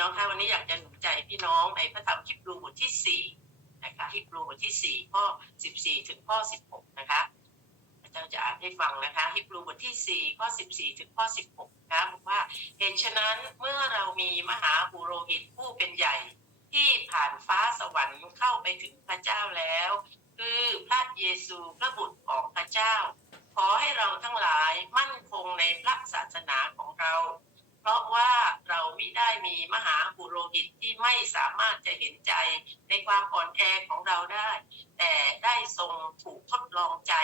น้องคะวันนี้อยากจะหนุนใจพี่น้องในพระธรรมฮิบรูบทที่สี่นะคะฮิบรูบทที่สี่ข้อสิบสี่ถึงข้อสิบหกนะคะพระเจ้าจะอ่านให้ฟังนะคะฮิบรูบทที่สี่ข้อสิบสี่ถึงข้อสิบหกนะคะบอกว่าเหตุฉะนั้นเมื่อเรามีมหาบุโรหิตผู้เป็นใหญ่ ที่ผ่านฟ้าสวรรค์เข้าไปถึงพระเจ้าแล้ว คือพระเยซูพระบุตรของพระเจ้า ขอให้เราทั้งหลายมั่นคงในพระศาสนาของเรา เพราะว่าเรามิได้มีมหาบุโรหิตที่ไม่สามารถจะเห็นใจในความอ่อนแอของเราได้ แต่ได้ทรงถูกทดลองใจ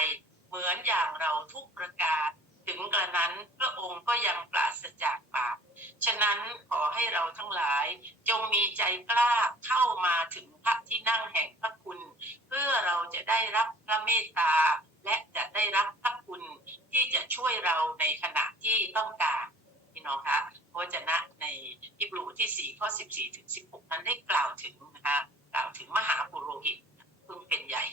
เหมือนอย่างเราทุกประการถึงกระนั้นพระองค์ก็ยังปราศจากบาป ฉะนั้นขอให้เราทั้งหลายจงมีใจกล้าเข้ามาถึงพระที่นั่งแห่งพระคุณ เพื่อเราจะได้รับพระเมตตา และจะได้รับพระคุณที่จะช่วยเราในขณะที่ต้องการ พี่น้องคะพระวจนะในฮิบรูที่4ข้อ14ถึง16 นั้นได้กล่าวถึงนะคะกล่าวถึงมหาปุโรหิตซึ่งเป็นใหญ่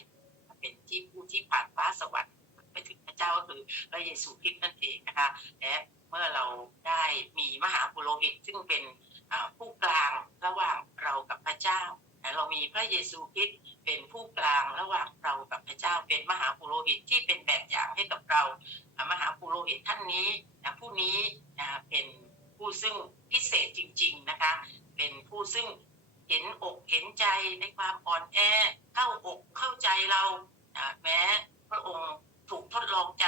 เป็นที่ผู้ที่ผ่านฟ้าสวรรค์ไปถึงพระเจ้าก็คือพระเยซูคริสต์นั่นเองนะคะและเมื่อเราได้มีมหาปุโรหิตซึ่งเป็นผู้กลางระหว่างเรากับพระเจ้า เรามีพระเยซูคริสต์เป็นผู้กลางระหว่างเรากับพระเจ้าเป็นมหาปุโรหิตที่เป็นแบบอย่างให้กับเรา มหาปุโรหิตท่านนี้นะผู้นี้นะเป็นผู้ซึ่งพิเศษจริง ๆนะคะ เป็นผู้ซึ่งเห็นอกเห็นใจในความอ่อนแอเข้าอกเข้าใจเรานะแม้พระองค์ถูกทดลองใจ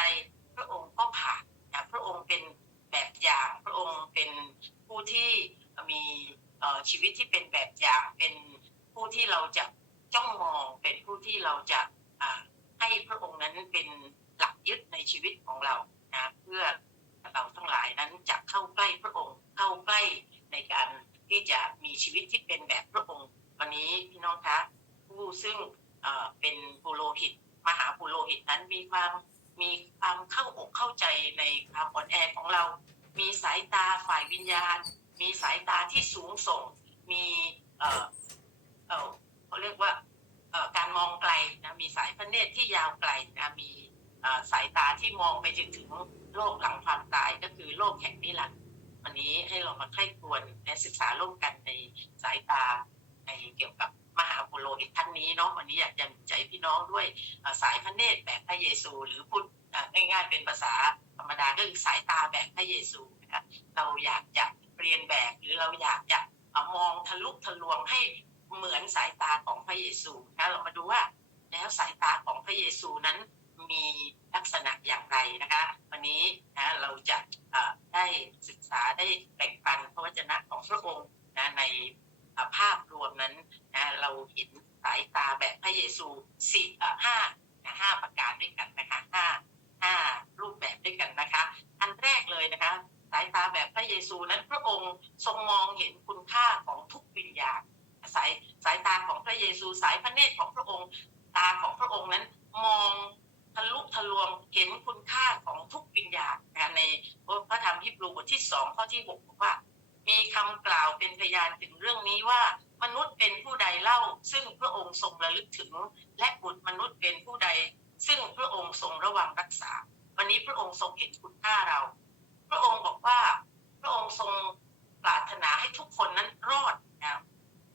พระองค์ก็ผ่านนะพระองค์เป็นแบบอย่างพระองค์เป็นผู้ที่มีชีวิตที่เป็นแบบอย่างเป็น ผู้ที่เราจะจ้องมองเป็นผู้ที่เราจะให้พระองค์นั้นเป็นหลักยึดในชีวิตของเรานะเพื่อเราทั้งหลายนั้นจะเข้าใกล้พระองค์เข้าใกล้ในการที่จะมีชีวิตที่เป็นแบบพระองค์ วันนี้พี่น้องคะผู้ซึ่งเอ่อเป็นปุโรหิต มหาปุโรหิตนั้นมีความมีความเข้าอกเข้าใจในความอ่อนแอของเรา มีสายตาฝ่ายวิญญาณ มีสายตาที่สูงส่ง มี เขาเรียกว่าการมองไกลนะมีสายพระเนตรที่ยาวไกลนะมีสายตาที่มองไปจนถึงโลกหลังความตายก็คือโลกแห่งนิรันดร์วันนี้ให้เรามาใคร่ควญและศึกษาร่วมกันในสายตาในเกี่ยวกับมหาปุโรหิตท่านนี้เนาะวันนี้อยากจะใจพี่น้องด้วยสายพระเนตรแบบพระเยซู หรือพูดง่ายๆเป็นภาษาธรรมดาก็คือสายตาแบบพระเยซูนะคะเราอยากจะเรียนแบบหรือเราอยากจะมองทะลุทะลวงให้ เหมือนสายตาของพระเยซูนะเรามาดูว่า แล้วสายตาของพระเยซูนั้นมีลักษณะอย่างไรนะคะ วันนี้นะเราจะได้ศึกษาได้แบ่งปันพระวจนะของพระองค์นะในภาพรวมนั้นนะเราเห็นสายตาแบบพระเยซูสี่ห้านะห้าประการด้วยกันนะคะห้าห้ารูปแบบด้วยกันนะคะ อันแรกเลยนะคะ สายตาแบบพระเยซูนั้นพระองค์ทรงมองเห็นคุณค่าของทุกวิญญาณ สายสายตาของพระเยซูสายพระเนตรของพระองค์ ตาของพระองค์นั้นมองทะลุทะลวงเห็นคุณค่าของทุกวิญญาณนะในพระธรรมฮิบรูบทที่สองข้อที่หกบอกว่า มีคำกล่าวเป็นพยานถึงเรื่องนี้ว่ามนุษย์เป็นผู้ใดเล่า ซึ่งพระองค์ทรงระลึกถึง และบุตรมนุษย์เป็นผู้ใด ซึ่งพระองค์ทรงระวังรักษา วันนี้พระองค์ทรงเห็นคุณค่าเรา พระองค์บอกว่า พระองค์ทรงปรารถนาให้ทุกคนนั้นรอดนะ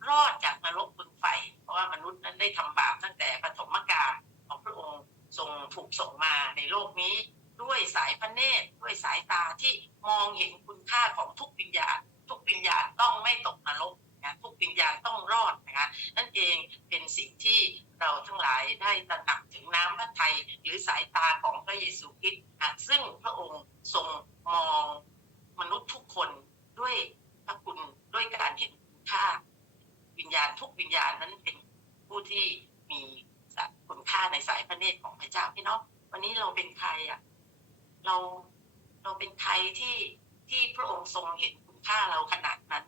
รอดจากนรกบนไฟ เพราะว่ามนุษย์นั้นได้ทำบาปตั้งแต่ปฐมกาลของพระองค์ทรงถูกส่งมาในโลกนี้ ด้วยสายพระเนตรด้วยสายตาที่มองเห็นคุณค่าของทุกวิญญาณทุกวิญญาณต้องไม่ตกนรกนะทุกวิญญาณต้องรอดนะคะนั่นเองเป็นสิ่งที่เราทั้งหลายได้ตระหนักถึงน้ำพระทัยหรือสายตาของพระเยซูคริสต์ซึ่งพระองค์ทรงมองมนุษย์ทุกคนด้วยพระคุณด้วยการเห็นคุณค่า วิญญาณทุก วิญญาณนั้นเป็นผู้ที่มีคุณค่าในสายพระเนตรของพระเจ้าพี่น้องวันนี้เราเป็นใครอะเราเราเป็นใครที่ที่พระองค์ทรงเห็นคุณค่าเราขนาดนั้น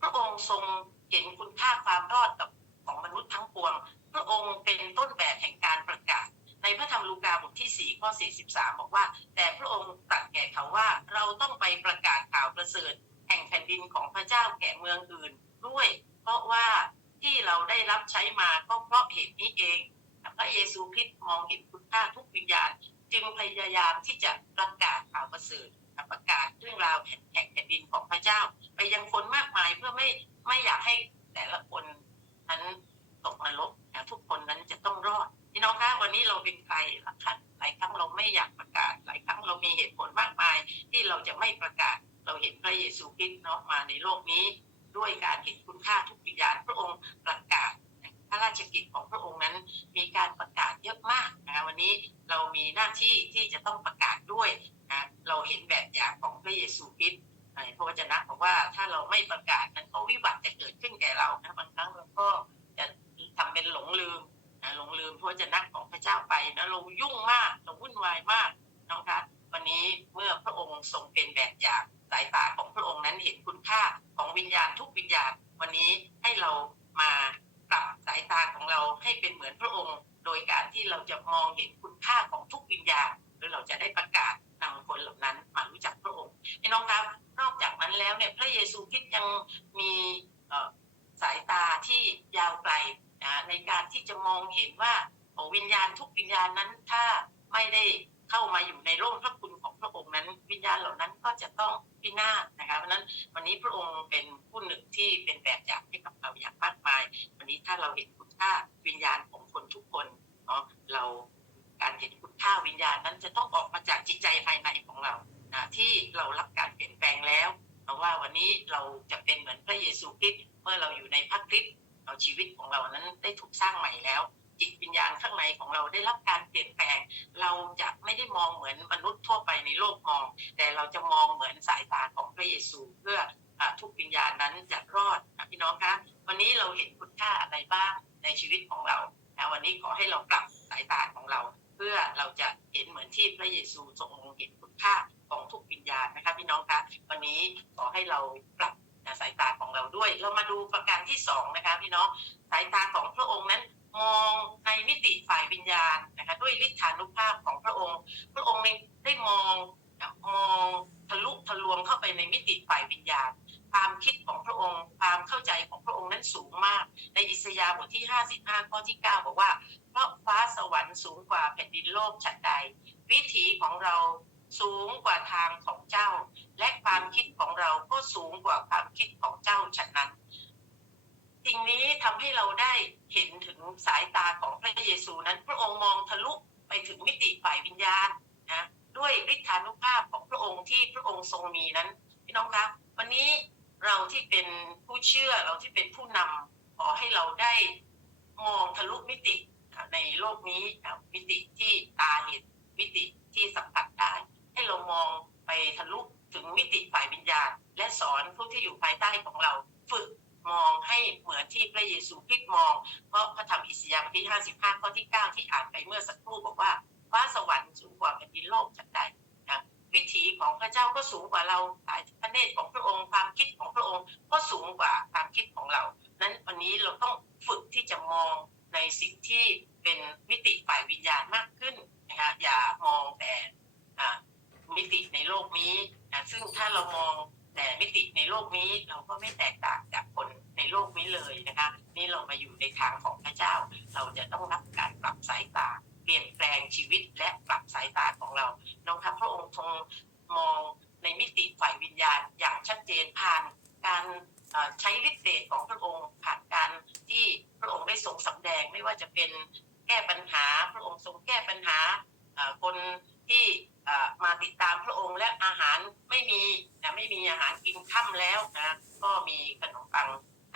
พระองค์ทรงเห็นคุณค่าความรอดกับของมนุษย์ทั้งปวง พระองค์เป็นต้นแบบแห่งการประกาศ ในพระธรรมลูกาบทที่4ข้อ43 บอกว่า แต่พระองค์ตรัสแก่เขาว่าเราต้องไปประกาศข่าวประเสริฐ แห่งแผ่นดินของพระเจ้าแก่เมืองอื่นด้วย เพราะว่า ที่เราได้รับใช้มาก็เพราะเหตุนี้เอง พระเยซูคริสต์มองเห็นคุณค่าทุกวิญญาณ จึงพยายามที่จะประกาศข่าวประเสริฐประกาศเรื่องราวแห่งแผ่นดินของพระเจ้า ไปยังคนมากมายเพื่อไม่ไม่อยากให้แต่ละคนนั้นตกนรกนะทุกคนนั้นจะต้องรอดพี่น้องคะวันนี้เราเป็นใครหลายครั้งหลายครั้งเราไม่อยากประกาศ หลายครั้งเรามีเหตุผลมากมาย ที่เราจะไม่ประกาศ เราเห็นพระเยซูคริสต์เนาะมาในโลกนี้ ด้วยการเห็นคุณค่าทุกวิญาณพระองค์ประกาศพระราชกิจของพระองค์นั้น มีการประกาศเยอะมากนะวันนี้เรามีหน้าที่ที่จะต้องประกาศด้วยนะเราเห็นแบบอย่างของพระเยซูคริสต์ในพระวจนะบอกว่าถ้าเราไม่ประกาศนั้นก็วิบัติจะเกิดขึ้นแก่เรานะบางครั้งเราก็จะทำเป็นหลงลืมนะหลงลืมพระวจนะของพระเจ้าไปนะเรายุ่งมากเราวุ่นวายมากนะคะวันนี้เมื่อพระองค์ทรงเป็นแบบอย่างายตาของพระองค์นั้นเห็นคุณค่าของวิญญาณทุกวิญญาณ วันนี้ให้เรามาปรับสายตาของเราให้เป็นเหมือนพระองค์ โดยการที่เราจะมองเห็นคุณค่าของทุกวิญญาณหรือเราจะได้ประกาศนำคนเหล่านั้นมารู้จักพระองค์พี่น้องครับนอกจากนั้นแล้วเนี่ยพระเยซูคริสต์ยังมีสายตาที่ยาวไกลนะในการที่จะมองเห็นว่าโอ้วิญญาณทุกวิญญาณนั้นถ้าไม่ได้เข้ามาอยู่ในร่มพระคุณของพระองค์นั้น วิญญาณเหล่านั้นก็จะต้อง พินาศนะคะเพราะนั้นวันนี้พระองค์เป็นผู้หนึ่งที่เป็นแบบอย่างให้กับเราอย่างมากมาย วันนี้ถ้าเราเห็นคุณค่าวิญญาณของคนทุกคนเนาะเราการเห็นคุณค่าวิญญาณนั้นจะต้องออกมาจากจิตใจภายในของเรานะที่เรารับการเปลี่ยนแปลงแล้วเพราะว่าวันนี้เราจะเป็นเหมือนพระเยซูคริสต์เมื่อเราอยู่ในพระคริสต์เราชีวิตของเรานั้นได้ถูกสร้างใหม่แล้ว จิตวิญญาณข้างในของเราได้รับการเปลี่ยนแปลง เราจะไม่ได้มองเหมือนมนุษย์ทั่วไปในโลกมอง แต่เราจะมองเหมือนสายตาของพระเยซูเพื่ออทุกวิญญาณนั้นจะรอดนะพี่น้องคะวันนี้เราเห็นคุณค่าอะไรบ้างในชีวิตของเรานะวันนี้ขอให้เราปรับสายตาของเรา เพื่อเราจะเห็นเหมือนที่พระเยซูทรงเห็นคุณค่าของทุกวิญญาณนะคะพี่น้องคะวันนี้ขอให้เราปรับสายตาของเราด้วย เรามาดูประการที่สองนะคะพี่น้องสายตาของพระองค์นั้น มองในมิติฝ่ายวิญญาณนะคะด้วยฤทธานุภาพของพระองค์ พระองค์ได้มองมองทะลุทะลวงเข้าไปในมิติฝ่ายวิญญาณ ความคิดของพระองค์ ความเข้าใจของพระองค์นั้นสูงมาก ในอิสยาห์บทที่ 55 ข้อที่ 9 บอกว่า เพราะฟ้าสวรรค์สูงกว่าแผ่นดินโลกฉันใด วิถีของเราสูงกว่าทางของเจ้า และความคิดของเราก็สูงกว่าความคิดของเจ้าฉะนั้น สิ่งนี้ทำให้เราได้เห็นถึงสายตาของพระเยซูนั้น พระองค์มองทะลุไปถึงมิติฝ่ายวิญญาณนะด้วยฤทธานุภาพของพระองค์ที่พระองค์ทรงมีนั้นพี่น้องคะวันนี้เราที่เป็นผู้เชื่อเราที่เป็นผู้นำขอให้เราได้มองทะลุมิติในโลกนี้นะมิติที่ตาเห็นมิติที่สัมผัสได้ให้เรามองไปทะลุถึงมิติฝ่ายวิญญาณ และสอนผู้ที่อยู่ภายใต้ของเราฝึก มองให้เหมือนที่พระเยซูคริสต์มอง เพราะพระธรรมอิสยาห์บทที่ 55 ข้อที่ 9 ที่อ่านไปเมื่อสักครู่บอกว่าฟ้าสวรรค์สูงกว่าแผ่นดินโลกจัดใดนะวิถีของพระเจ้าก็สูงกว่าเราสายพระเนตรของพระองค์ความคิดของพระองค์ก็สูงกว่าความคิดของเรา นั้นวันนี้เราต้องฝึกที่จะมองในสิ่งที่เป็นมิติฝ่ายวิญญาณมากขึ้นนะฮะอย่ามองแต่อ่ามิติในโลกนี้นะซึ่งถ้าเรามองแต่มิติในโลกนี้เราก็ไม่แตกต่างจากคน เลยนะคะ นี่เรามาอยู่ในทางของพระเจ้า เราจะต้องรับการปรับสายตา เปลี่ยนแปลงชีวิตและปรับสายตาของเรา น้องครับพระองค์ทรงมองในมิติฝ่ายวิญญาณอย่างชัดเจนผ่านการใช้ฤทธิ์เดชของพระองค์ผ่านการที่พระองค์ได้ทรงสำแดงไม่ว่าจะเป็นแก้ปัญหา พระองค์ทรงแก้ปัญหาคนที่มาติดตามพระองค์และอาหารไม่มีนะไม่มีอาหารกินค่ำแล้วนะก็มีขนมปัง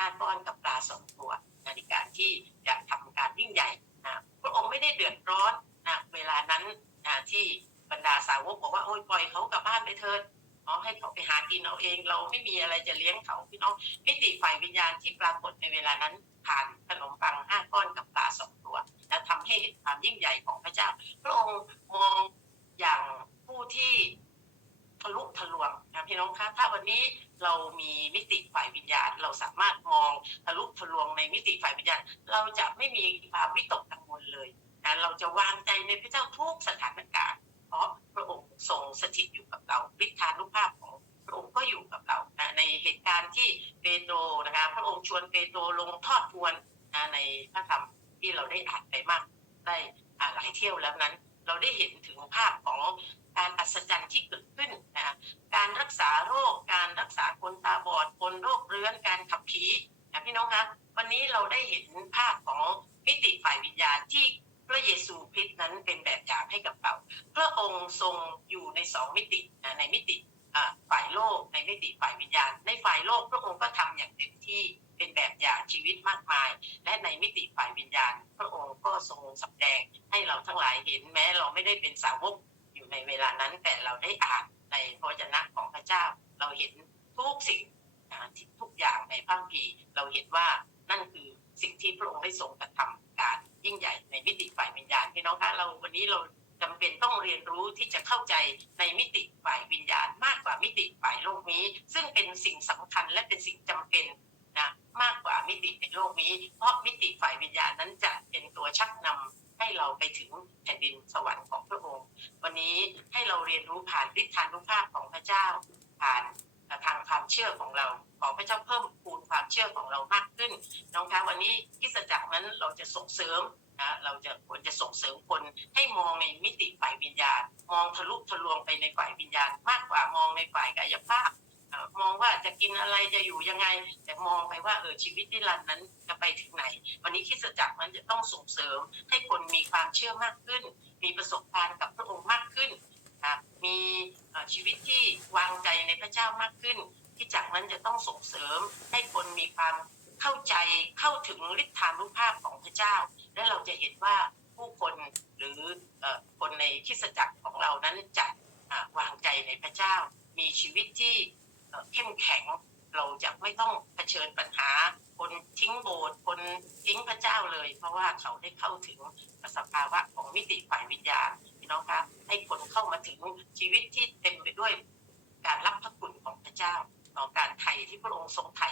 าก้อนกับปลาสองตัวนะในกาที่จะทำการยิ่งใหญ่นะพระองค์ไม่ได้เดือดร้อนนะเวลานั้นนะที่บรรดาสาวกบอกว่าโอ้ยปล่อยเขากลับบ้านไปเถิดเอาให้เขาไปหากินเอาเอง เราไม่มีอะไรจะเลี้ยงเขาพี่น้องมิติฝ่ายวิญญาณที่ปรากฏในเวลานั้นผ่านขนมปังห้าก้อนกับปลาสองตัวและทำให้เห็นความยิ่งใหญ่ของพระเจ้า พระองค์มองอย่างผู้ที่ทะลุทะลวง น้องคะถ้าวันนี้เรามีมิติฝ่ายวิญญาณ เราสามารถมองทะลุทะลวงในมิติฝ่ายวิญญาณ เราจะไม่มีความวิตกกังวลเลยนะเราจะวางใจในพระเจ้าทุกสถานการณ์เพราะพระองค์ทรงสถิตอยู่กับเราฤทธานุภาพของพระองค์ก็อยู่กับเรานะในเหตุการณ์ที่เปโตรนะคะพระองค์ชวนเปโตรลงทอดทวนนะในพระธรรมที่เราได้อ่านไปมาก ได้หลายเที่ยวแล้วนั้น เราได้เห็นถึงภาพของ การอัศจรรย์ที่เกิดขึ้นนะการรักษาโรค การรักษาคนตาบอด คนโรคเรื้อน การขับผีนะพี่น้องคะวันนี้เราได้เห็นภาพของมิติฝ่ายวิญญาณที่พระเยซูคริสต์นั้นเป็นแบบอย่างให้กับเราพระองค์ทรงอยู่ในสองมิตินะในมิติฝ่ายโลกในมิติฝ่ายวิญญาณ ในฝ่ายโลกพระองค์ก็ทำอย่างเต็มที่เป็นแบบอย่างชีวิตมากมาย และในมิติฝ่ายวิญญาณ พระองค์ก็ทรงสำแดงให้เราทั้งหลายเห็นแม้เราไม่ได้เป็นสาวก ในเวลานั้นแต่เราได้อ่านในพระวจนะของพระเจ้า เราเห็นทุกสิ่งนะทุกอย่างในพระคัมภีร์เราเห็นว่านั่นคือสิ่งที่พระองค์ได้ทรงกระทำการยิ่งใหญ่ในมิติฝ่ายวิญญาณพี่น้องคะเราวันนี้เราจำเป็นต้องเรียนรู้ที่จะเข้าใจในมิติฝ่ายวิญญาณ มากกว่ามิติฝ่ายโลกนี้ ซึ่งเป็นสิ่งสำคัญและเป็นสิ่งจำเป็นนะมากกว่ามิติในโลกนี้ เพราะมิติฝ่ายวิญญาณนั้นจะเป็นตัวชักนำ ให้เราไปถึงแผ่นดินสวรรค์ของพระองค์ วันนี้ให้เราเรียนรู้ผ่านฤทธานุภาพของพระเจ้า ผ่านทางความเชื่อของเรา ขอพระเจ้าเพิ่มพูนความเชื่อของเรามากขึ้น น้องคะวันนี้คริดจักรนั้นเราจะส่งเสริมนะเราจะควรจะส่งเสริมคนให้มองในมิติฝ่ายวิญญาณ มองทะลุทะลวงไปในฝ่ายวิญญาณ มากกว่ามองในฝ่ายกายภาพ มองว่าจะกินอะไรจะอยู่ยังไง แต่มองไปว่าเออชีวิตนิรันดร์นั้นจะไปถึงไหน วันนี้คิดจักรนั้นจะต้องส่งเสริม ให้คนมีความเชื่อมากขึ้น มีประสบการณ์กับพระองค์มากขึ้นมีชีวิตที่วางใจในพระเจ้ามากขึ้น ที่จากรนั้นจะต้องส่งเสริม ให้คนมีความเข้าใจเข้าถึงฤทธานุภาพของพระเจ้า และเราจะเห็นว่าผู้คนหรืออคนในคิสจักรของเรานั้นจะวางใจในพระเจ้า มีชีวิตที่ เข้มแข็ง เราจะไม่ต้องเผชิญปัญหา คนทิ้งโบสถ์คนทิ้งพระเจ้าเลย เพราะว่าเขาได้เข้าถึงสภาวะของมิติฝ่ายวิญญาณพี่น้องคะให้คนเข้ามาถึงชีวิตที่เต็มไปด้วย การรับพระคุณของพระเจ้าต่อการไถ่ที่พระองค์ทรงไถ่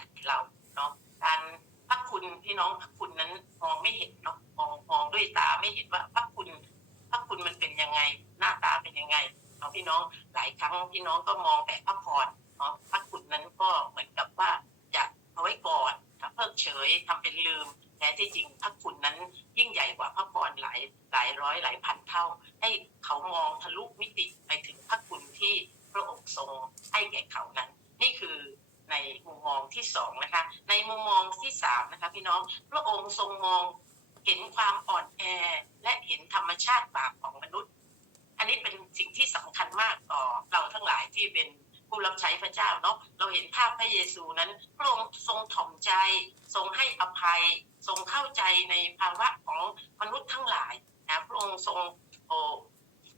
ัยทรงเข้าใจในภาวะของมนุษย์ทั้งหลายนะพระองค์ทรงโอ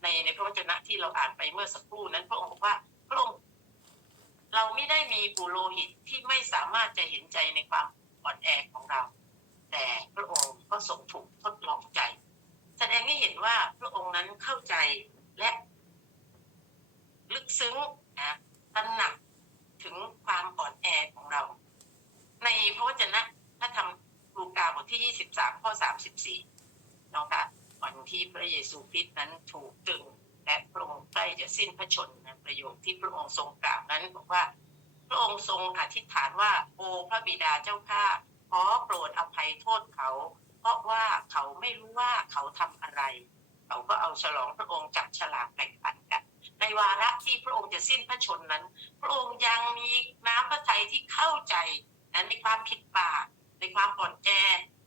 ในในพระวจนะที่เราอ่านไปเมื่อสักครู่นั้น พระองค์บอกว่าพระองค์เราไม่ได้มีปุโรหิตที่ไม่สามารถจะเห็นใจในความอ่อนแอของเรา แต่พระองค์ก็ทรงถูกทดลองใจ แสดงให้เห็นว่าพระองค์นั้นเข้าใจและ ลึกซึ้งนะตระหนักถึงความอ่อนแอของเรา ในพระวจนะพระธรรม ลูกาบทที่ 23 ข้อ 34น้องคะวันที่พระเยซูคริสต์นั้นถูกตึงและพระองค์ใกล้จะสิ้นพระชนม์นะประโยคที่พระองค์ทรงกล่าวนั้นบอกว่า พระองค์ทรงอธิษฐานว่าโอพระบิดาเจ้าข้าขอโปรดอภัยโทษเขา เพราะว่าเขาไม่รู้ว่าเขาทำอะไร เขาก็เอาฉลองพระองค์จับฉลากแบ่งปันกันในวาระที่พระองค์จะสิ้นพระชนม์นั้น พระองค์ยังมีน้ำพระทัยที่เข้าใจนะในความผิดบาป ในความอ่อนแอ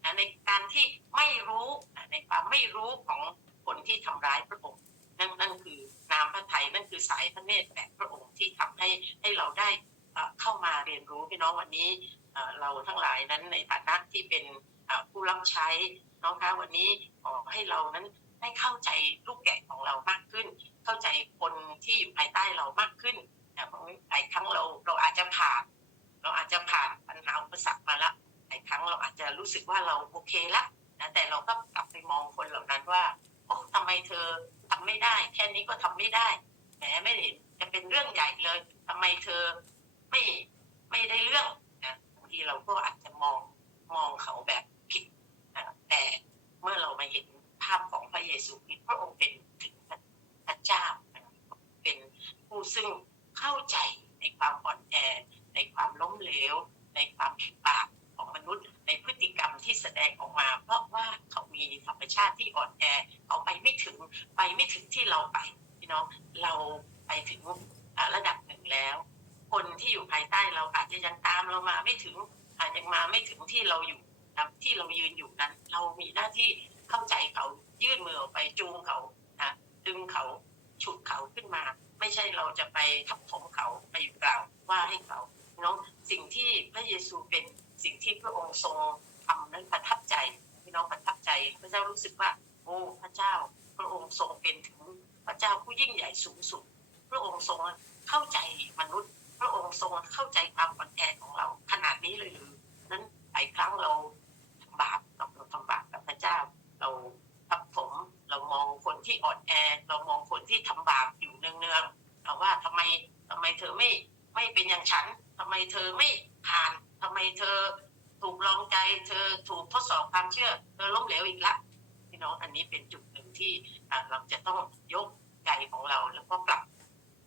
นะในการที่ไม่รู้ในความไม่รู้ของคนที่ทำร้ายพระองค์นั่นนั่นคือน้ำพระไทยนั่นคือสายพระเนตรแบบพระองค์ที่ทำให้ให้เราได้เข้ามาเรียนรู้พี่น้องวันนี้เราทั้งหลายนั้นในฐานะที่เป็นผู้รับใช้น้องคะวันนี้ขอให้เรานั้นได้เข้าใจลูกแกะของเรามากขึ้น เข้าใจคนที่อยู่ภายใต้เรามากขึ้นนะเพราะหลายครั้งเราเราอาจจะผ่าน เราอาจจะผ่านปัญหาอุปสรรคมาละห ลายครั้งเราอาจจะรู้สึกว่าเราโอเคละนะแต่เราก็กลับไปมองคนเหล่านั้นว่าโอ้ทำไมเธอทำไม่ได้ แค่นี้ก็ทำไม่ได้แหมไม่เห็นจะเป็นเรื่องใหญ่เลยทำไมเธอไม่ไม่ได้เรื่องนะบางทีเราก็อาจจะมองมองเขาแบบผิดนะแต่เมื่อเรามาเห็นภาพของพระเยซูคริสต์พระองค์เป็นถึงพระเจ้าเป็นผู้ซึ่งเข้าใจในความอ่อนแอ ในความล้มเหลว ในความผิดบาป ที่แสดงออกมา เพราะว่าเขามีธรรมชาติที่อ่อนแอเขาไปไม่ถึงไปไม่ถึงที่เราไปพี่น้องเราไปถึงระดับหนึ่งแล้ว คนที่อยู่ภายใต้เราอาจจะยังตามเรามาไม่ถึงอาจยังมาไม่ถึงที่เราอยู่ที่เรายืนอยู่นั้น เรามีหน้าที่เข้าใจเขายื่นมือออกไปจูงเขานะดึงเขาฉุดเขาขึ้นมา ไม่ใช่เราจะไปทับถมเขาไปกล่าวว่าให้เขาเนาะสิ่งที่พระเยซูเป็นสิ่งที่พระองค์ทรง ทำนั้นประทับใจพี่น้องประทับใจพระเจ้ารู้สึกว่า โอ้พระเจ้าพระองค์ทรงเป็นถึงพระเจ้าผู้ยิ่งใหญ่สูงสุด พระองค์ทรงเข้าใจมนุษย์ พระองค์ทรงเข้าใจความอ่อนแอของเราขนาดนี้เลยหรือนั้นหลายครั้งเราทำบาปเราทำบาปกับพระเจ้า เราทับผมเรามองคนที่อ่อนแอ เรามองคนที่ทำบาปอยู่เนืองๆเราว่าทำไมทำไมเธอไม่ไม่เป็นอย่างฉันทำไมเธอไม่ผ่านทำไมเธอ ถูกลองใจเธอถูกทดสอบความเชื่อ เธอล้มเหลวอีกละพี่น้องอันนี้เป็นจุดหนึ่งที่เราจะต้องยกใจของเราแล้วก็ปรับ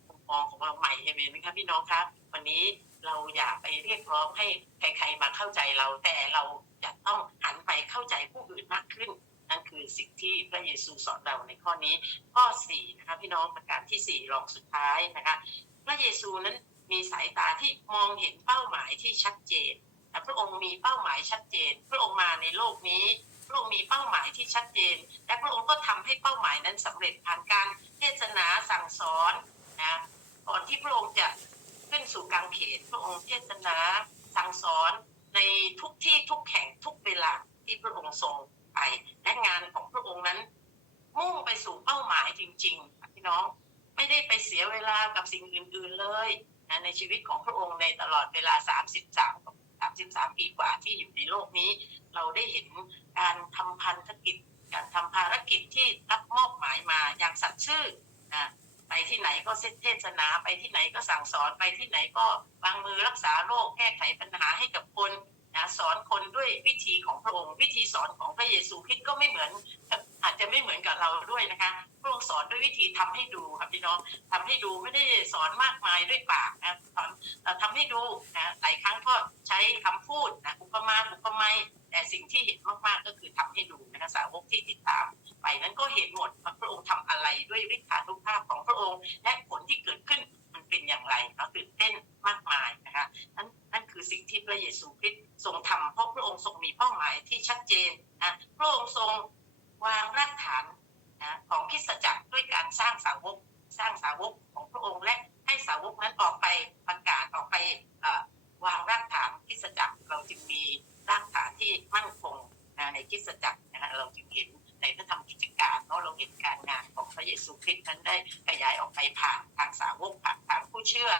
มุมมองของเราใหม่เอเมนไหมครับพี่น้องครับวันนี้เราอย่าไปเรียกร้องให้ใครๆมาเข้าใจเราแต่เราจะต้องหันไปเข้าใจผู้อื่นมากขึ้น นั่นคือสิ่งที่พระเยซูสอนเราในข้อนี้ ข้อ4นะคะพี่น้องประการที่4รองสุดท้ายนะคะ พระเยซูนั้นมีสายตาที่มองเห็นเป้าหมายที่ชัดเจน แต่พระองค์มีเป้าหมายชัดเจน พระองค์มาในโลกนี้ พระองค์มีเป้าหมายที่ชัดเจน และพระองค์ก็ทำให้เป้าหมายนั้นสำเร็จผ่านการเทศนาสั่งสอนนะก่อนที่พระองค์จะขึ้นสู่กางเขนพระองค์เทศนาสั่งสอนในทุกที่ทุกแห่งทุกเวลาที่พระองค์ทรงไปและงานของพระองค์นั้นมุ่งไปสู่เป้าหมายจริงๆพี่น้องไม่ได้ไปเสียเวลากับสิ่งอื่นๆเลยนะในชีวิตของพระองค์ในตลอดเวลา 33 33 ปีกว่าที่อยู่ในโลกนี้ เราได้เห็นการทำพันธกิจ การทำภารกิจที่รับมอบหมายมาอย่างสัตย์ซื่อนะไปที่ไหนก็เทศนาไปที่ไหนก็สั่งสอนไปที่ไหนก็วางมือรักษาโรคแก้ไขปัญหาให้กับคนนะสอนคนด้วยวิธีของพระองค์ วิธีสอนของพระเยซูคริสต์ก็ไม่เหมือน อาจจะไม่เหมือนกับเราด้วยนะคะพระองค์สอนด้วยวิธีทำให้ดูครับพี่น้องทำให้ดูไม่ได้สอนมากมายด้วยปากนะสอนทำให้ดูนะหลายครั้งก็ใช้คำพูดนะอุปมาอุปไมยแต่สิ่งที่เห็นมากๆก็คือทำให้ดูนะคะสาวกที่ติดตาม ไปนั้นก็เห็นหมดว่าพระองค์ทำอะไรด้วยฤทธานุภาพของพระองค์ และผลที่เกิดขึ้นมันเป็นอย่างไรเราตื่นเต้นมากมายนะคะนั่นนั่นคือสิ่งที่พระเยซูคริสต์ทรงทำเพราะพระองค์ทรงมีเป้าหมายที่ชัดเจนนะพระองค์ทรง วางรากฐานนะของคริสจักรด้วยการสร้างสาวก สร้างสาวกของพระองค์และให้สาวกนั้นออกไปประกาศออกไปวางรากฐานคริสจักรเราจึงมีรากฐานที่มั่นคงนะในคริสจักรนะฮะเราจึงเห็นในพระธรรมกิจการเนาะเราเห็นการงานของพระเยซูคริสต์นั้นได้ขยายออกไปผ่านทางสาวกผ่านทางผู้เชื่อ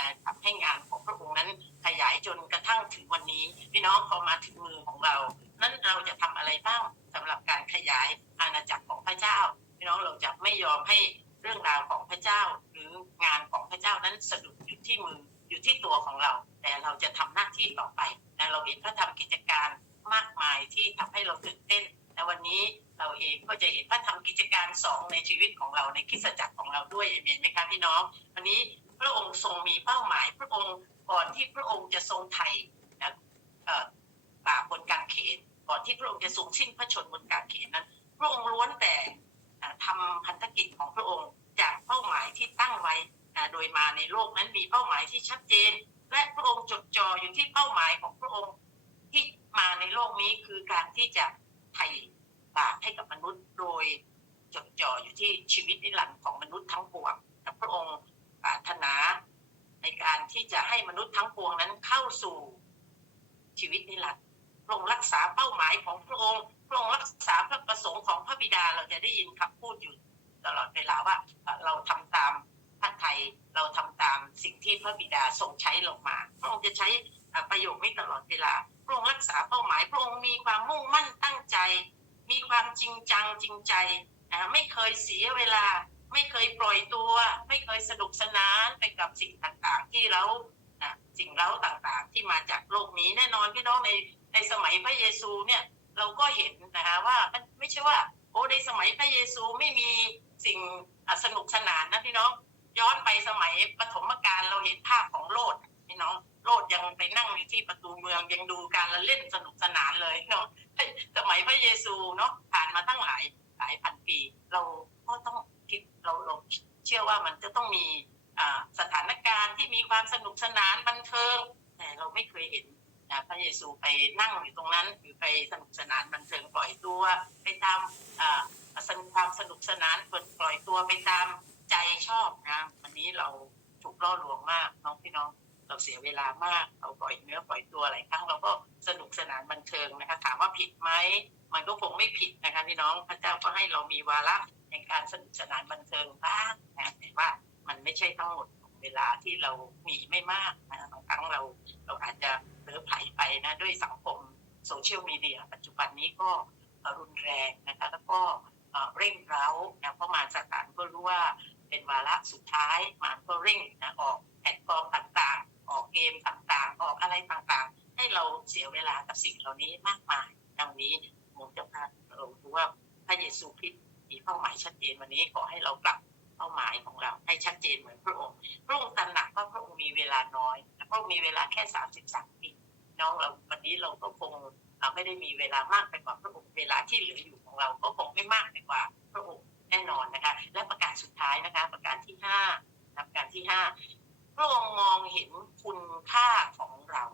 นะทำให้งานของพระองค์นั้นขยายจนกระทั่งถึงวันนี้ พี่น้องพอมาถึงมือของเรา นั้นเราจะทำอะไรบ้างสำหรับการขยายอาณาจักรของพระเจ้า พี่น้องเราจะไม่ยอมให้เรื่องราวของพระเจ้า หรืองานของพระเจ้านั้นสะดุดอยู่ที่มืออยู่ที่ตัวของเรา แต่เราจะทำหน้าที่ต่อไปนะเราเห็นพระธรรมกิจการมากมายที่ทำให้เราตื่นเต้นและวันนี้เราเองก็จะเห็นพระธรรมกิจการสองในชีวิตของเราในคิสตจักรของเราด้วยเอเมนไหมคะพี่น้อง วันนี้ พระองค์ทรงมีเป้าหมาย พระองค์ก่อนที่พระองค์จะทรงไถ่นะเอ่อบาปบนกางเขนก่อนที่พระองค์จะทรงสิ้นพระชนบนกางเขนนั้น พระองค์ล้วนแต่อ่าทำพันธกิจของพระองค์จากเป้าหมายที่ตั้งไว้โดยมาในโลกนั้นมีเป้าหมายที่ชัดเจน และพระองค์จดจ่ออยู่ที่เป้าหมายของพระองค์ที่มาในโลกนี้คือการที่จะไถ่บาปให้กับมนุษย์โดยจดจ่ออยู่ที่ชีวิตนิรันดร์ของมนุษย์ทั้งปวงแต่พระองค์ ปรารถนา ในการที่จะให้มนุษย์ทั้งปวงนั้นเข้าสู่ชีวิตนิรันดร์พระองค์รักษาเป้าหมายของพระองค์พระองค์รักษาพระประสงค์ของพระบิดาเราจะได้ยินคำพูดอยู่ตลอดเวลาว่าเราทำตามพระไทยเราทำตามสิ่งที่พระบิดาทรงใช้ลงมา พระองค์จะใช้ประโยคนี้ตลอดเวลา พระองค์รักษาเป้าหมาย พระองค์มีความมุ่งมั่นตั้งใจ มีความจริงจังจริงใจ ไม่เคยเสียเวลา ไม่เคยปล่อยตัว ไม่เคยสนุกสนานไปกับสิ่งต่างๆ ที่เราอะสิ่งเล้าต่างๆ ที่มาจากโลกนี้แน่นอนพี่น้องในในสมัยพระเยซูเนี่ยเราก็เห็นนะคะว่ามันไม่ใช่ว่า โอ้ในสมัยพระเยซูไม่มีสิ่งสนุกสนานนะพี่น้องย้อนไปสมัยปฐมกาลเราเห็นภาพของโลดพี่น้องโลดยังไปนั่งอยู่ที่ประตูเมืองยังดูการละเล่นสนุกสนานเลยเนาะสมัยพระเยซูเนาะผ่านมาตั้งหลายหลายพันปี เราก็ต้อง เราเราเชื่อว่ามันจะต้องมีอ่าสถานการณ์ที่มีความสนุกสนานบันเทิง แต่เราไม่เคยเห็นนะพระเยซูไปนั่งอยู่ตรงนั้นหรือไปสนุกสนานบันเทิงปล่อยตัวไปตามอ่าสนุกความสนุกสนานปล่อยตัวไปตามใจชอบนะวันนี้เราถูกล่อลวงมากน้องพี่น้องเราเสียเวลามากเราปล่อยเนื้อปล่อยตัวหลายครั้งเราก็สนุกสนานบันเทิงนะคะถามว่าผิดไหมมันก็คงไม่ผิดนะคะพี่น้องพระเจ้าก็ให้เรามีวาระ ในการสนุกสนานบันเทิงบ้างนะแต่ว่ามันไม่ใช่ทั้งหมดของเวลาที่เรามีไม่มากนะบางครั้งเราเราอาจจะเผลอไผลไปนะด้วยสังคมโซเชียลมีเดียปัจจุบันนี้ก็รุนแรงนะคะแล้วก็เร่งเร้านะเพราะมาสถานก็รู้ว่าเป็นวาระสุดท้ายมาก็เร่งนะออกแพลตฟอร์มต่างๆ ออกเกมต่างๆ ออกอะไรต่างๆ ให้เราเสียเวลากับสิ่งเหล่านี้มากมายดังนี้ผมจะพาเราดูว่าพระเยซูคริสต์ มีเป้าหมายชัดเจนวันนี้ขอให้เรากลับเป้าหมายของเราให้ชัดเจนเหมือนพระองค์ พระองค์ตระหนักว่าพระองค์มีเวลาน้อย และพระองค์มีเวลาแค่33ปีน้องเราวันนี้เราก็คงเอ่อไม่ได้มีเวลามากไปกว่าพระองค์เวลาที่เหลืออยู่ของเราก็คงไม่มากไปกว่าพระองค์แน่นอนนะคะ และประการสุดท้ายนะคะ ประการที่ห้านะประการที่ห้าพระองค์มองเห็นคุณค่าของเรา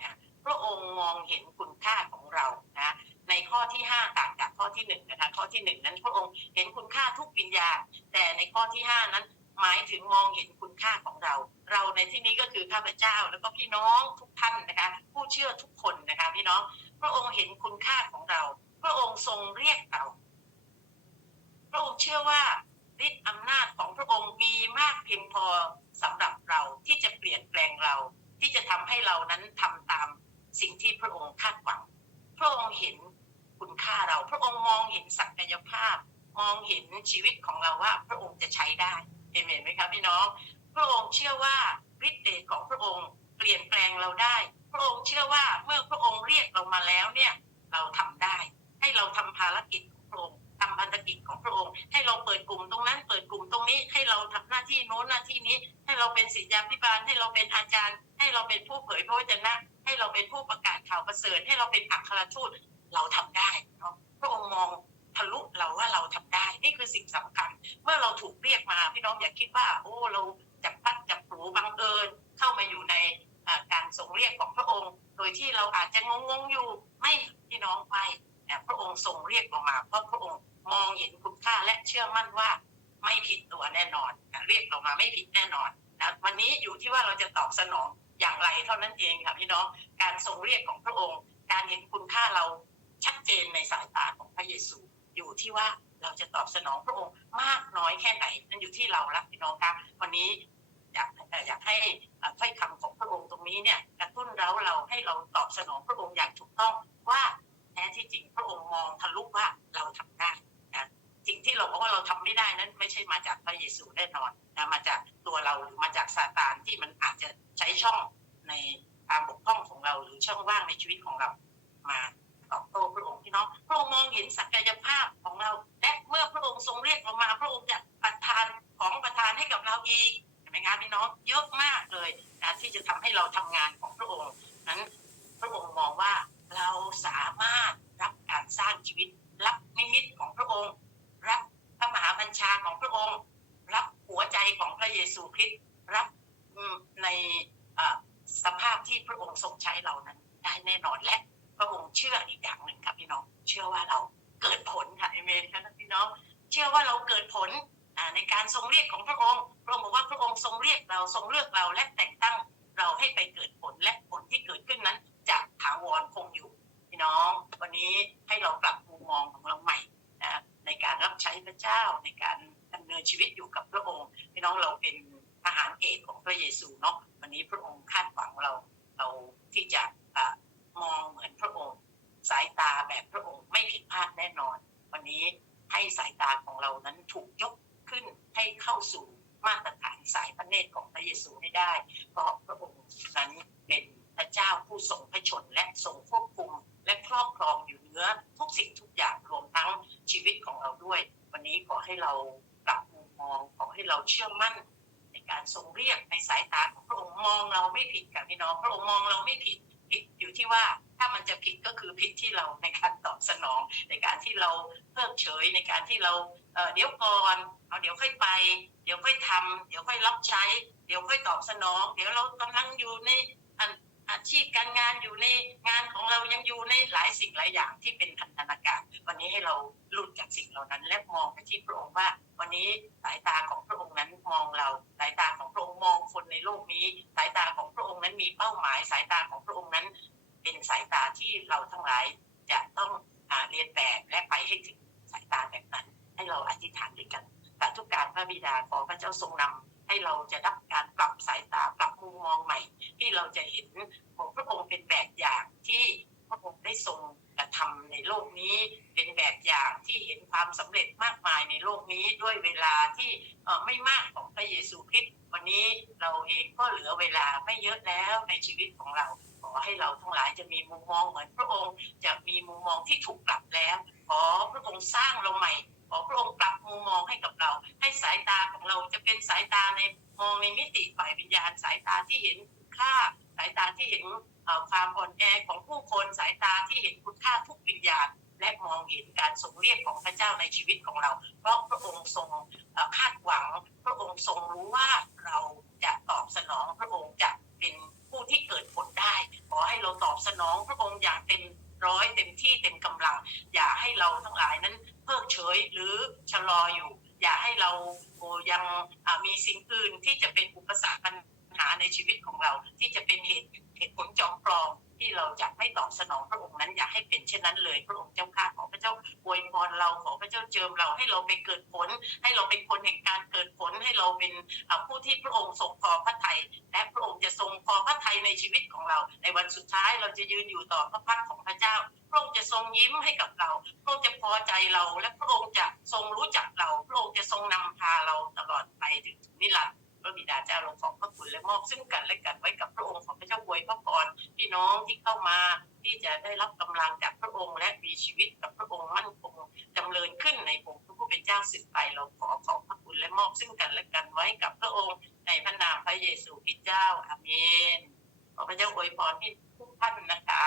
นะพระองค์มองเห็นคุณค่าของเรานะในข้อที่ห้าต่าง ข้อที่หนึ่งนะคะข้อที่หนึ่งนั้นพระองค์เห็นคุณค่าทุกวิญญาณแต่ในข้อที่ห้านั้นหมายถึงมองเห็นคุณค่าของเรา เราในที่นี้ก็คือข้าพเจ้า แล้วก็พี่น้องทุกท่านนะคะผู้เชื่อทุกคนนะคะพี่น้อง พระองค์เห็นคุณค่าของเรา พระองค์ทรงเรียกเรา พระองค์เชื่อว่าฤทธิ์อำนาจของพระองค์มีมากเพียงพอสำหรับเราที่จะเปลี่ยนแปลงเรา ที่จะทำให้เรานั้นทำตามสิ่งที่พระองค์คาดหวัง พระองค์เห็น คุณค่าเรา พระองค์มองเห็นศักยภาพ มองเห็นชีวิตของเราว่า พระองค์จะใช้ได้เห็นไหมครับพี่น้อง พระองค์เชื่อว่าฤทธิ์เดชของพระองค์เปลี่ยนแปลงเราได้ พระองค์เชื่อว่าเมื่อพระองค์เรียกเรามาแล้วเนี่ยเราทำได้ ให้เราทำภารกิจของพระองค์ทำภารกิจของพระองค์ ให้เราเปิดกลุ่มตรงนั้น เปิดกลุ่มตรงนี้ ให้เราทำหน้าที่โน้นหน้าที่นี้ ให้เราเป็นศิษยาภิบาล ให้เราเป็นอาจารย์ ให้เราเป็นผู้เผยพระวจนะ ให้เราเป็นผู้ประกาศข่าวประเสริฐ ให้เราเป็นอัครทูต เราทำได้เพระองค์มองทะลุเราว่าเราทำได้ นี่คือสิ่งสำคัญ เมื่อเราถูกเรียกมาพี่น้องอย่าคิดว่า โอ้เราจับพัดจับผูบังเอิญเข้ามาอยู่ในการทรงเรียกของพระองค์ โดยที่เราอาจจะงงๆอยู่ไม่พี่น้องไปแต่พระองค์ทรงเรียกเรามาเพราะพระองค์มองเห็นคุณค่าและเชื่อมั่นว่าไม่ผิดตัวแน่นอนเรียกเรามาไม่ผิดแน่นอนนะวันนี้อยู่ที่ว่าเราจะตอบสนองอย่างไรเท่านั้นเองค่ะพี่น้องการทรงเรียกของพระองค์ การเห็นคุณค่าเรา ชัดเจนในสายตาของพระเยซูอยู่ที่ว่าเราจะตอบสนองพระองค์มากน้อยแค่ไหนนั่นอยู่ที่เราละพี่น้องคะวันนี้อยากอยากให้ค่อถ้อยคำของพระองค์ตรงนี้เนี่ยกระตุ้นเราเราให้เราตอบสนองพระองค์อย่างถูกต้องว่าแท้ที่จริงพระองค์มองทะลุว่าเราทำได้นะสิ่งที่เราบอกว่าเราทำไม่ได้นั้น ไม่ใช่มาจากพระเยซูแน่นอนนะมาจากตัวเราหรือมาจากซาตานที่มันอาจจะใช้ช่องในความบกพร่องของเราหรือช่องว่างในชีวิตของเรา ดผลในการทรงเรียกของพระองค์ พระองค์บอกว่าพระองค์ทรงเรียกเราทรงเลือกเราและแต่งตั้งเราให้ไปเกิดผลและผลที่เกิดขึ้นนั้นจะถาวรคงอยู่พี่น้อง วันนี้ให้เราปรับมุมมองของเราใหม่นะในการรับใช้พระเจ้าในการดำเนินชีวิตอยู่กับพระองค์พี่น้องเราเป็นทหารเอกของพระเยซูเนาะวันนี้พระองค์คาดหวังเราเราที่จะอ่ามองเหมือนพระองค์ สายตาแบบพระองค์ไม่ผิดพลาดแน่นอน วันนี้ ให้สายตาของเรานั้นถูกยกขึ้นให้เข้าสู่มาตรฐานสายพระเนตรของพระเยซูให้ได้ เพราะพระองค์นั้นเป็นพระเจ้าผู้ทรงพระชนและทรงควบคุม และครอบครองอยู่เนื้อทุกสิ่งทุกอย่างรวมทั้งชีวิตของเราด้วย วันนี้ขอให้เราปรับมุมมองขอให้เราเชื่อมั่น ในการทรงเรียกในสายตาของพระองค์มองเราไม่ผิดกับพี่น้องพระองค์มองเราไม่ผิดผิดอยู่ที่ว่า ถ้ามันจะผิดก็คือผิดที่เราในการตอบสนอง ในการที่เราเพิกเฉยในการที่เราเดี๋ยวก่อนเอาเดี๋ยวค่อยไป เดี๋ยวค่อยทำเดี๋ยวค่อยรับใช้ เดี๋ยวค่อยตอบสนอง เดี๋ยวเรากำลังอยู่ในอันอาชีพการงานอยู่ในงานของเรายังอยู่ในหลายสิ่งหลายอย่างที่เป็นพันธนาการ วันนี้ให้เราหลุดจากสิ่งเหล่านั้น และมองไปที่พระองค์ว่า วันนี้สายตาของพระองค์นั้นมองเราสายตาของพระองค์มองคนในโลกนี้ สายตาของพระองค์นั้นมีเป้าหมาย สายตาของพระองค์นั้น เป็นสายตาที่เราทั้งหลายจะต้องอเรียนแบบและไปให้ถึงสายตาแบบนั้น ให้เราอธิษฐานด้วยกันสาธุการพระบิดาขอพระเจ้าทรงนำให้เราจะรับการปรับสายตาปรับมุมมองใหม่ ที่เราจะเห็นของพระองค์เป็นแบบอย่างที่พระองค์ได้ทรงกระทำในโลกนี้เป็นแบบอย่างที่เห็นความสำเร็จมากมายในโลกนี้ด้วยเวลาที่ไม่มากของพระเยซูคริสต์ วันนี้เราเองก็เหลือเวลาไม่เยอะแล้วในชีวิตของเรา ขอให้เราทั้งหลายจะมีมุมมองเหมือนพระองค์ จะมีมุมมองที่ถูกปรับแล้ว ขอพระองค์สร้างเราใหม่ ขอพระองค์ปรับมุมมองให้กับเรา ให้สายตาของเราจะเป็นสายตาในมองในมิติฝ่ายวิญญาณสายตาที่เห็นค่า สายตาที่เห็นความอ่อนแอของผู้คนสายตาที่เห็นคุณค่าทุกวิญญาณ และมองเห็นการทรงเรียกของพระเจ้าในชีวิตของเรา เพราะพระองค์ทรงคาดหวัง พระองค์ทรงรู้ว่าเราจะตอบสนอง พระองค์จะเป็นผู้ที่เกิดผลได้ ขอให้เราตอบสนอง พระองค์อย่างเต็มร้อยเต็มที่เต็มกำลัง อย่าให้เราทั้งหลายนั้นเพิกเฉยหรือชะลออยู่ อย่าให้เราโยังมีสิ่งอื่นที่จะเป็นอุปสรรคปัญหาในชีวิตของเรา ที่จะเป็นเหตุเหตุผลจอมปลอมที่เราจะไม่ตอบสนองพระองค์นั้นอย่าให้ เช่นนั้นเลยพระองค์เจ้าข้าขอพระเจ้าอวยพรเราขอพระเจ้าเจิมเราให้เราไปเกิดผล ให้เราเป็นคนแห่งการเกิดผลให้เราเป็นผู้ที่พระองค์ทรงพอพระทัยและพระองค์จะทรงพอพระทัยในชีวิตของเรา ในวันสุดท้ายเราจะยืนอยู่ต่อพระพักของพระเจ้าพระองค์จะทรงยิ้มให้กับเรา พระองค์จะพอใจเรา และพระองค์จะทรงรู้จักเรา พระองค์จะทรงนำพาเราตลอดไปถึงนิรันดร์ ระบิดาเจ้าลงขอบพระคุณและมอบซึ่งกันและกันไว้กับพระองค์ของพระเจ้าอวยพระพรพี่น้องที่เข้ามาที่จะได้รับกำลังจากพระองค์ และมีชีวิตกับพระองค์มั่นคงจำเริญขึ้นในองค์พระผู้เป็นเจ้าสืบไปเราขอขอบพระคุณและมอบซึ่งกันและกันไว้กับพระองค์ในพระนามพระเยซูคริสต์เจ้าอาเมนขอพระเจ้าอวยพรที่ทุกท่านนะคะ